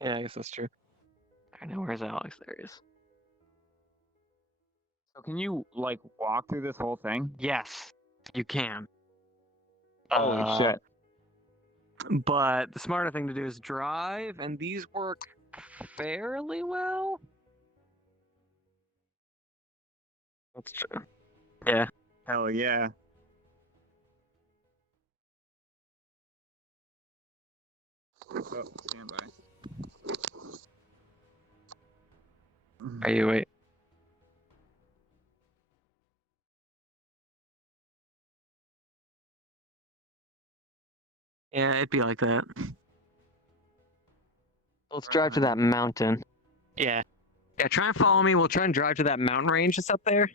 Yeah, I guess that's true. I know, where's Alex? There he is. So can you like walk through this whole thing? Yes, you can. Holy shit. But the smarter thing to do is drive, and these work fairly well. That's true. Yeah. Hell yeah. Oh, stand by. Are you wait? Yeah, it'd be like that. Let's drive to that mountain. Yeah. Yeah, try and follow me. We'll try and drive to that mountain range that's up there.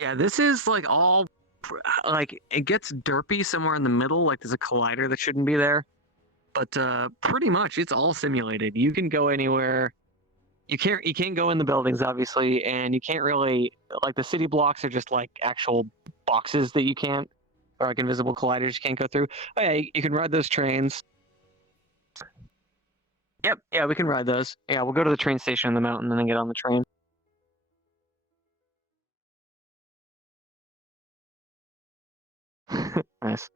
Yeah, this is like all like it gets derpy somewhere in the middle, like there's a collider that shouldn't be there. But pretty much it's all simulated. You can go anywhere. You can't go in the buildings obviously, and you can't really like the city blocks are just like actual boxes that you can't or like invisible colliders you can't go through. Oh yeah, you can ride those trains. Yep, yeah, we can ride those. Yeah, we'll go to the train station in the mountain and then get on the train. Nice.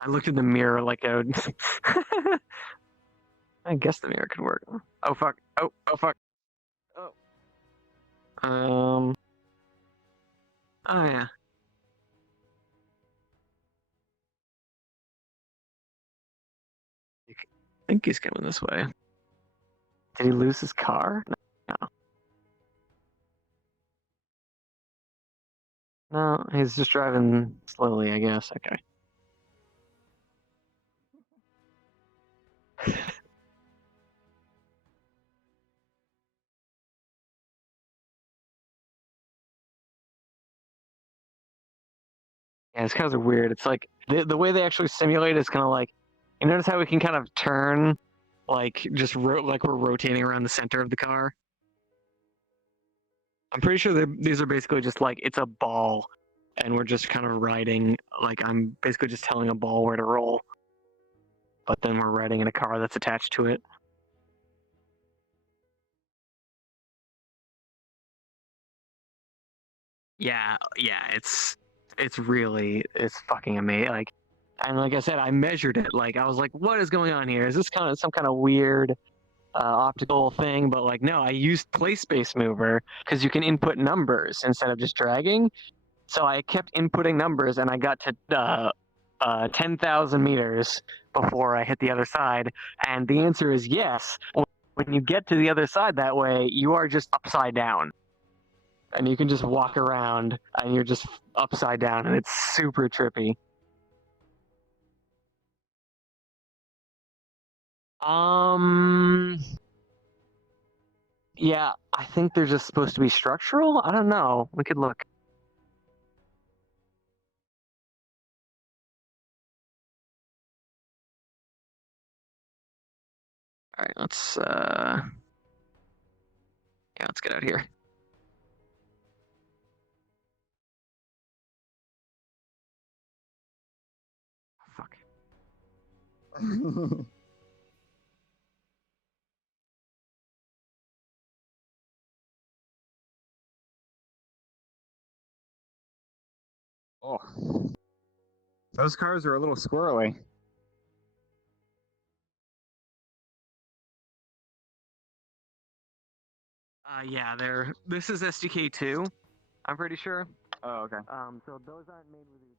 I looked in the mirror like I would. I guess the mirror could work. Oh fuck. Oh fuck. Oh. Oh yeah. I think he's coming this way. Did he lose his car? No. No, he's just driving slowly, I guess. Okay. Yeah, it's kind of weird. It's like the way they actually simulate is kind of like, you notice how we can kind of turn, like just like we're rotating around the center of the car. I'm pretty sure these are basically just like it's a ball, and we're just kind of riding. Like I'm basically just telling a ball where to roll, but then we're riding in a car that's attached to it. Yeah, it's fucking amazing. Like, and like I said, I measured it. Like I was like, what is going on here? Is this kind of some kind of weird optical thing? But like, no, I used place space mover because you can input numbers instead of just dragging. So I kept inputting numbers, and I got to 10,000 meters before I hit the other side. And the answer is yes. When you get to the other side that way, you are just upside down. And you can just walk around and you're just upside down, and it's super trippy. Um, yeah, I think they're just supposed to be structural. I don't know. We could look. All right, let's get out of here. Fuck. Oh, those cars are a little squirrely. Yeah, this is SDK 2, I'm pretty sure. Oh, okay. So those aren't made with your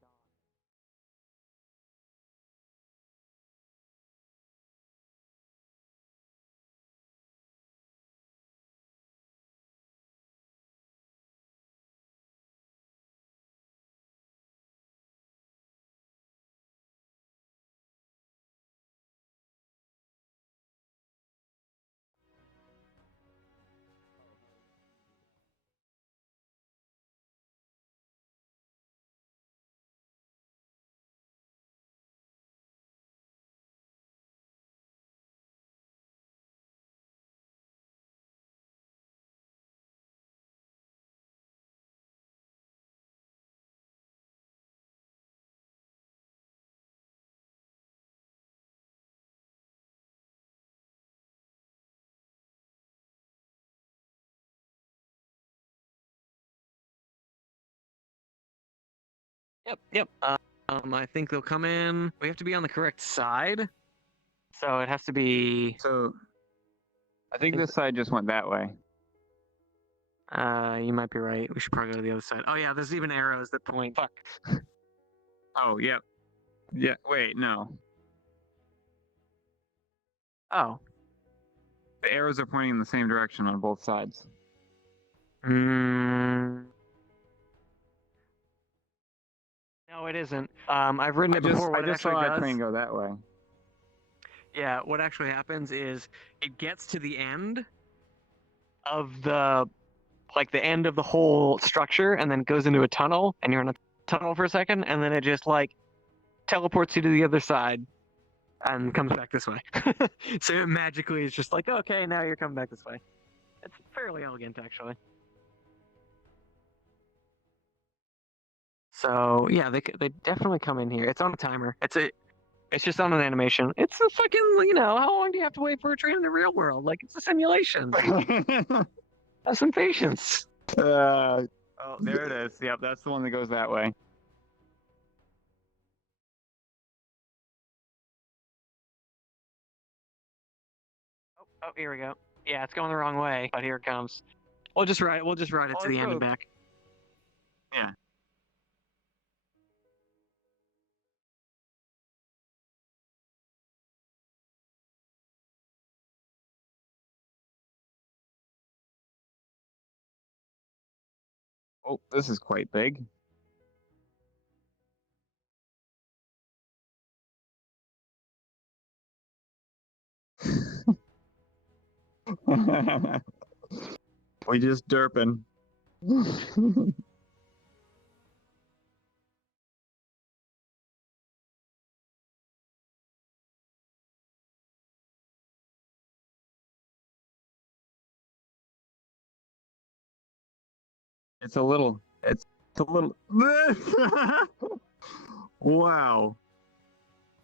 Yep. I think they'll come in. We have to be on the correct side, so it has to be. So I think this side just went that way. You might be right. We should probably go to the other side. Oh yeah, there's even arrows that point. Fuck. Oh, yep. Yeah, wait, no. Oh. The arrows are pointing in the same direction on both sides. No, it isn't. I've ridden it before. I What it just actually saw a does. train go that way. Yeah, what actually happens is it gets to the end of the end of the whole structure and then goes into a tunnel and you're in a tunnel for a second and then it just like teleports you to the other side and comes back this way. So it magically is just like, okay, now you're coming back this way. It's fairly elegant actually. So yeah, they definitely come in here. It's on a timer. It's just on an animation. It's a fucking, how long do you have to wait for a train in the real world? Like, it's a simulation. Have some patience. Oh, there it is. Yep, that's the one that goes that way. Oh, here we go. Yeah, it's going the wrong way, but here it comes. We'll just ride it to the end and back. Yeah. Oh, this is quite big. We just derping. It's a little. Wow.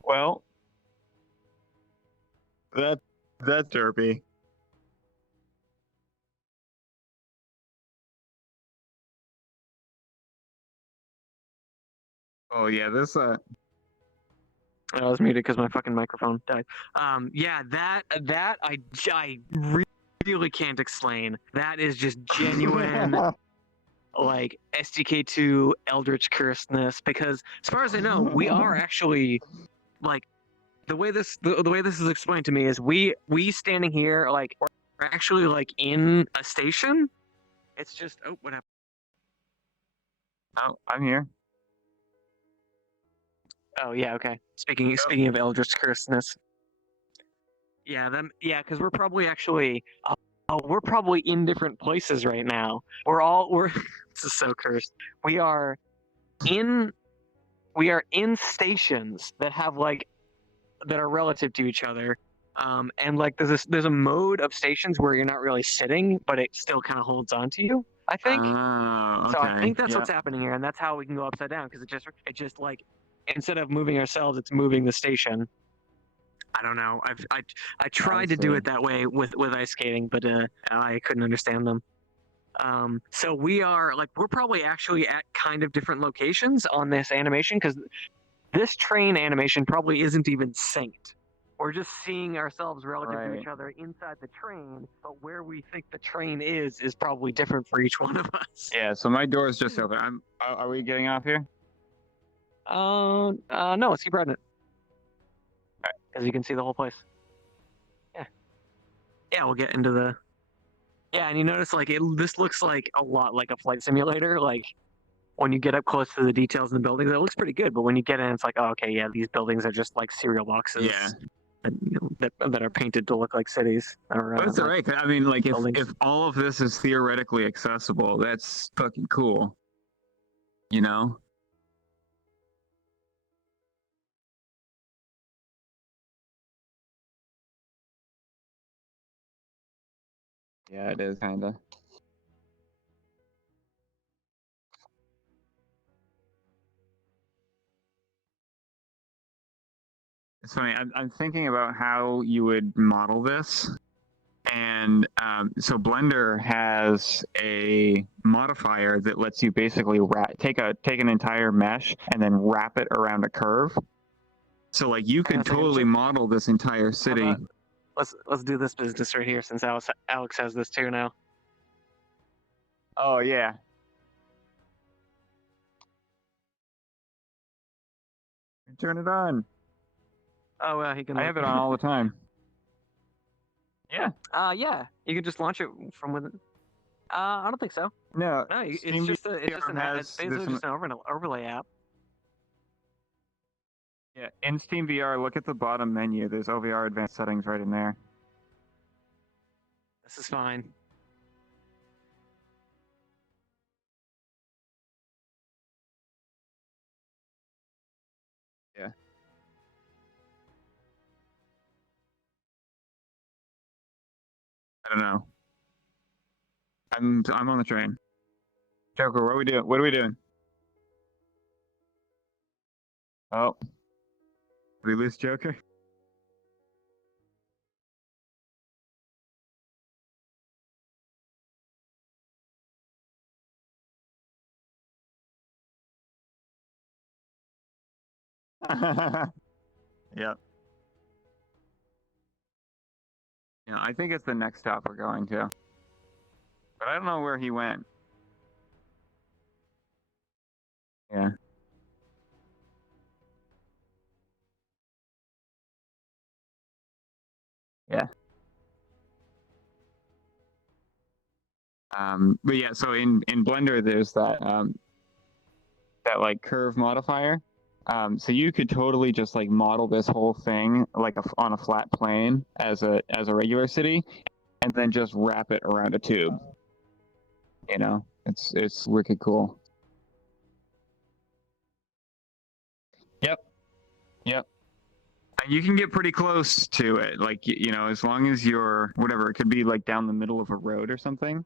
Well, that's derpy. Oh yeah, this I was muted because my fucking microphone died. Yeah, that I really can't explain. That is just genuine like SDK2 Eldritch cursedness. Because as far as I know, we are actually like the way the way this is explained to me is we standing here like we're actually like in a station. It's just what happened? Oh, I'm here. Oh yeah, okay. Speaking of Eldritch cursedness. Yeah, because we're probably actually we're probably in different places right now. We're this is so cursed. We are in stations that have like that are relative to each other. And like there's a mode of stations where you're not really sitting, but it still kind of holds on to you, I think. Oh, okay. So I think that's Yep. what's happening here, and that's how we can go upside down because it just like instead of moving ourselves, it's moving the station. I don't know. I tried to do see. it that way with ice skating, but I couldn't understand them. So we're probably actually at kind of different locations on this animation because this train animation probably isn't even synced. We're just seeing ourselves relative to each other inside the train, but where we think the train is probably different for each one of us. Yeah, so my door is just open. Are we getting off here? No, let's keep riding it. As you can see the whole place. Yeah, we'll get into the. Yeah, and you notice like this looks like a lot like a flight simulator. Like when you get up close to the details in the buildings, it looks pretty good. But when you get in, it's like, oh, okay, yeah, these buildings are just like cereal boxes. Yeah. That are painted to look like cities. Or, But it's all right. I mean, like if all of this is theoretically accessible, that's fucking cool. You know? Yeah, it is kind of. It's funny. I'm thinking about how you would model this, And so Blender has a modifier that lets you basically take an entire mesh and then wrap it around a curve. So like you Hang on could a second, totally Chip. model this entire How city. about let's do this business right here since Alex has this too now. Oh yeah. Turn it on. Oh well, he can. I have it on all the time. Yeah. Yeah, you can just launch it from within. I don't think so. No. No, it's Steam just it's has basically just an overlay app. Yeah, in Steam VR, look at the bottom menu. There's OVR advanced settings right in there. This is fine. Yeah. I don't know. I'm on the train. Joker, what are we doing? What are we doing? Oh. Did we lose Joker? Yep. Yeah, I think it's the next stop we're going to. But I don't know where he went. Yeah. Yeah. But yeah, so in Blender there's that like curve modifier. So you could totally just like model this whole thing like on a flat plane as a regular city, and then just wrap it around a tube. You know, it's wicked cool. Yep. Yep. And you can get pretty close to it, like you know, as long as you're whatever. It could be like down the middle of a road or something.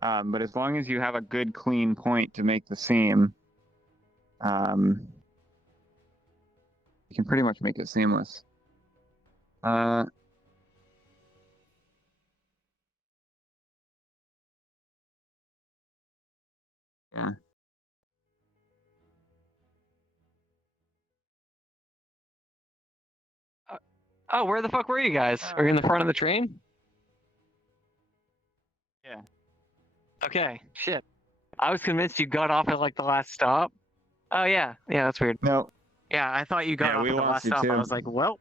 But as long as you have a good clean point to make the seam, you can pretty much make it seamless. Uh, yeah. Oh, where the fuck were you guys? Were you in the front of the train? Yeah. Okay, shit. I was convinced you got off at like the last stop. Oh yeah, that's weird. No. Yeah, I thought you got Yeah, off we at the lost last you stop. I too. was like, well,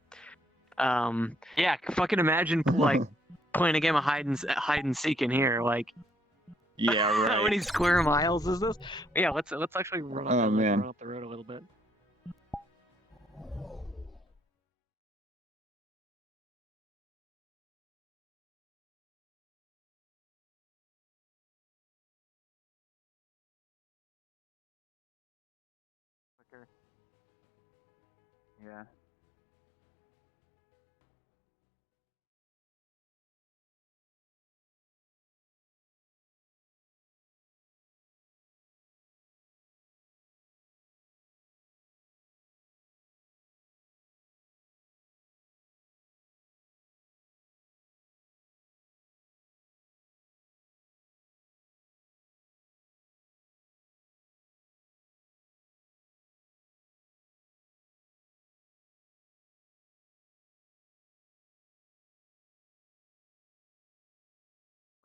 yeah, fucking imagine like playing a game of hide and seek in here. Like, Yeah, how right. many square miles is this? Yeah, let's actually run up, Oh, man. run up the road a little bit. Quicker. Yeah.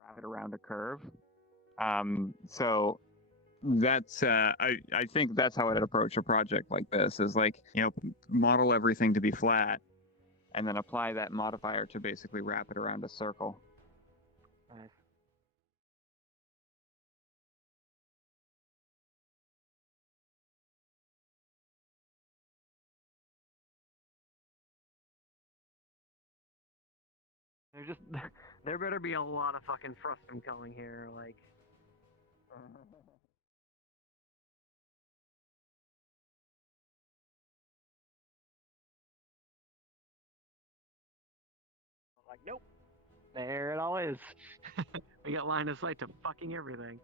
Wrap it around a curve. So that's I think that's how I'd approach a project like this is like, you know, model everything to be flat and then apply that modifier to basically wrap it around a circle. Nice. There better be a lot of fucking frustum going here, like. Like, nope. There it all is. We got line of sight to fucking everything.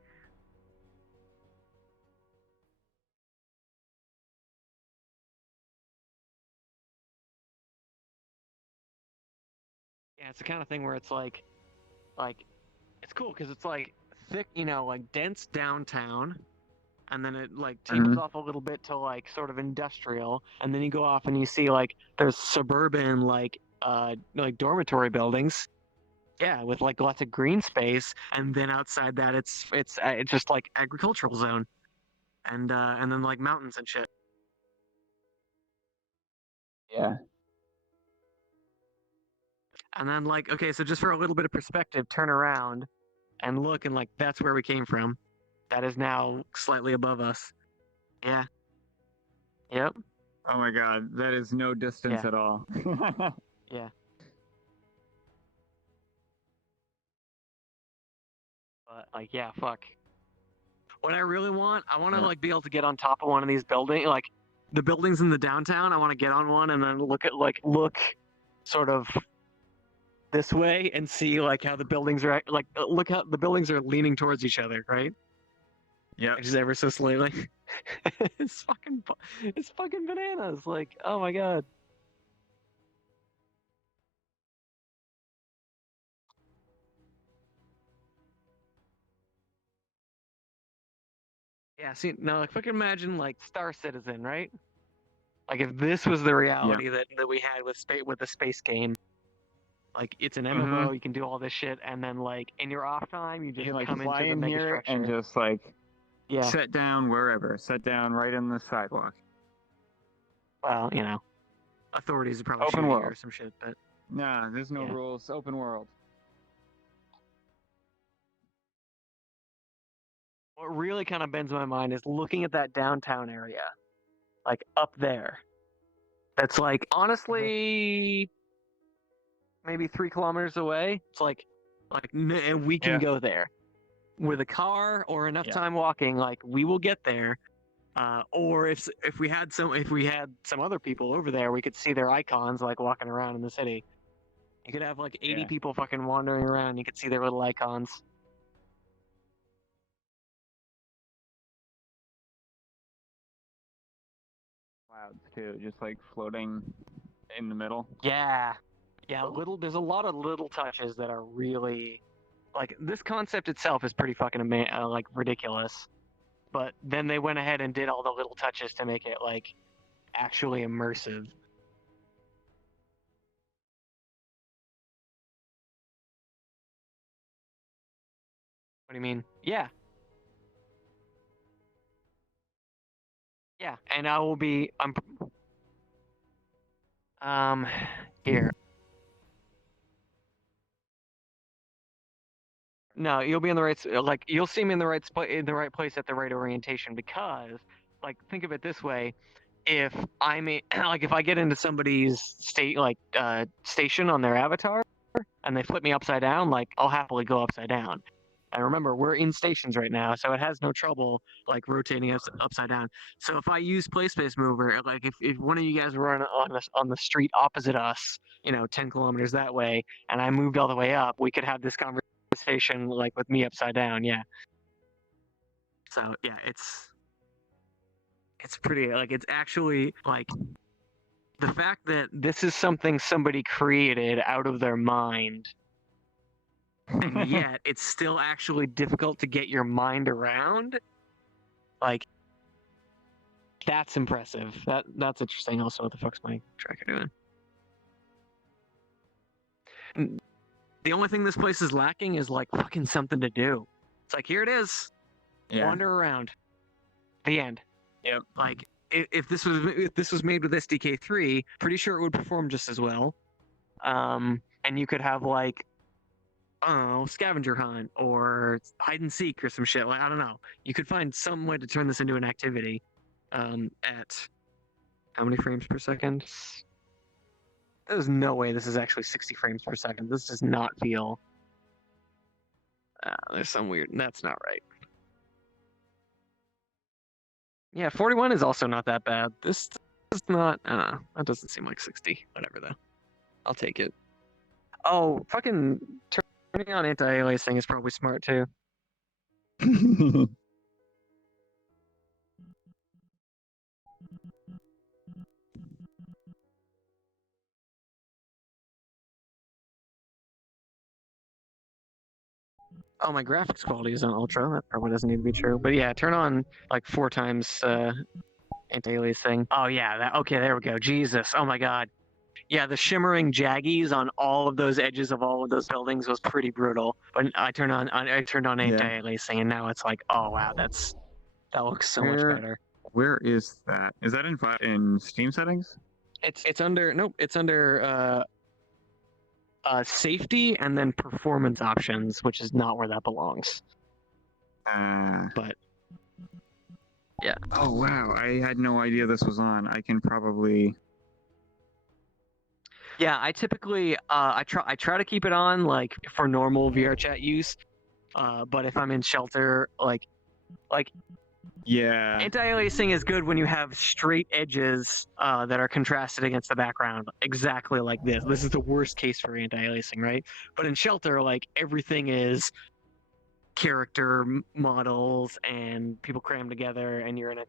Yeah, it's the kind of thing where it's like, Like, it's cool because it's like thick, you know, like dense downtown, and then it like tapers Mhm. off a little bit to like sort of industrial, and then you go off and you see like there's suburban like dormitory buildings. Yeah, with like lots of green space, and then outside that it's just like agricultural zone, and then like mountains and shit. Yeah. And then like okay, so just for a little bit of perspective, turn around and look, and like that's where we came from. That is now slightly above us. Yeah. Yep. Oh my god, that is no distance Yeah. at all. Yeah. But like yeah, fuck. What I really want, I want to Yeah. like be able to get on top of one of these buildings, like the buildings in the downtown. I want to get on one and then look sort of this way and see like how the buildings are like look how the buildings are leaning towards each other, right? Yep. Just ever so slightly. It's fucking bananas. Like, oh my god. Yeah, see now like fucking imagine like Star Citizen, right? Like if this was the Yeah. reality that we had with the space game. Like it's an Mm-hmm. MMO, you can do all this shit, and then like in your off time, you You just can like come fly into the in mega here and structure. just like Yeah, sit down wherever. Sit down right in the sidewalk. well, you know, authorities would probably Open shoot you world. or some shit, but Nah, there's no yeah. rules. Open world. What really kind of bends my mind is looking at that downtown area, like up there. That's like honestly maybe 3 kilometers away. It's like and we can Yeah. go there with a car or enough Yeah. time walking. Like we will get there. Or if we had some other people over there, we could see their icons like walking around in the city. You could have like 80 Yeah. people fucking wandering around. You could see their little icons. Clouds too, just like floating in the middle. Yeah, yeah. There's a lot of little touches that are really like this concept itself is pretty fucking like ridiculous. But then they went ahead and did all the little touches to make it like actually immersive. What do you mean? Yeah, yeah. And I will be. Um here. No, you'll be in the right like you'll see me in the in the right place at the right orientation because like think of it this way, if I'm like if I get into somebody's station on their avatar and they flip me upside down, like I'll happily go upside down. And remember, we're in stations right now, so it has no trouble like rotating us upside down. So if I use play space mover, like if one of you guys were on the street opposite us, you know, 10 kilometers that way, and I moved all the way up, we could have this conversation like with me upside down. Yeah. So yeah, it's pretty like it's actually like the fact that this is something somebody created out of their mind and yet it's still actually difficult to get your mind around, like that's impressive. That's interesting. Also, what the fuck's my tracker doing? And the only thing this place is lacking is like fucking something to do. It's like here it is, Yeah. wander around. The end. Yep. Like if this was made with SDK3, pretty sure it would perform just as well. And you could have like I don't know, scavenger hunt or hide and seek or some shit. Like I don't know. You could find some way to turn this into an activity. At how many frames per second? There's no way this is actually 60 frames per second. This does not feel. There's some weird. That's not right. Yeah, 41 is also not that bad. This is not. I don't know. That doesn't seem like 60. Whatever though. I'll take it. Oh, fucking turning on anti-aliasing is probably smart too. Oh, my graphics quality is on ultra. That probably doesn't need to be true. But yeah, turn on like 4 times anti-aliasing. Oh yeah, okay, there we go. Jesus. Oh my god. Yeah, the shimmering jaggies on all of those edges of all of those buildings was pretty brutal. But I turned on Yeah. anti-aliasing, and now it's like, oh wow, that looks so much better. Where is that? Is that in Steam settings? It's under nope, it's under safety and then performance options, which is not where that belongs. But yeah. Oh wow, I had no idea this was on. I can probably. Yeah, I typically I try to keep it on like for normal VRChat use. But if I'm in shelter, like Yeah. anti-aliasing is good when you have straight edges that are contrasted against the background, exactly like this. This is the worst case for anti-aliasing, right? But in shelter, like everything is character models and people crammed together, and you're in a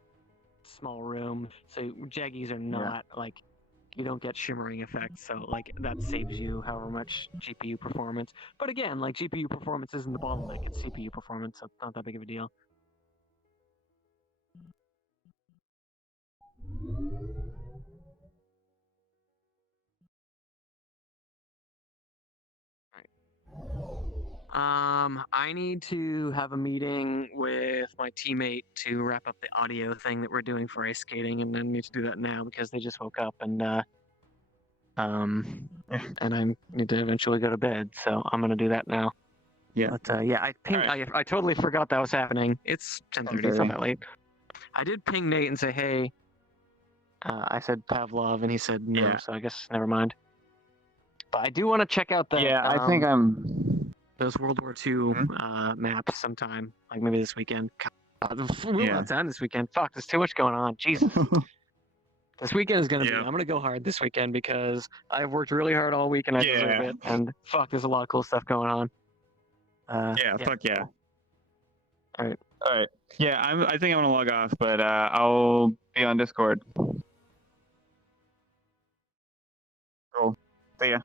small room, so jaggies are not like you don't get shimmering effects, so like that saves you however much GPU performance. But again, like GPU performance isn't the bottleneck; it's CPU performance, so it's not that big of a deal. I need to have a meeting with my teammate to wrap up the audio thing that we're doing for ice skating, and I need to do that now because they just woke up, and and I need to eventually go to bed, so I'm gonna do that now. Yeah. But yeah, I totally forgot that was happening. It's 10:30. It's not that late. I did ping Nate and say, hey. I said Pavlov, and he said no, Yeah. so I guess never mind. But I do want to check out that. Yeah, I think I'm. Those World War II maps sometime, like maybe this weekend. God, we'll have time this weekend. Fuck, there's too much going on. Jesus. This weekend is gonna be. I'm gonna go hard this weekend because I've worked really hard all week and I deserve it. And fuck, there's a lot of cool stuff going on. Fuck yeah. All right. Yeah, I think I'm gonna log off, but I'll be on Discord. Cool. See ya.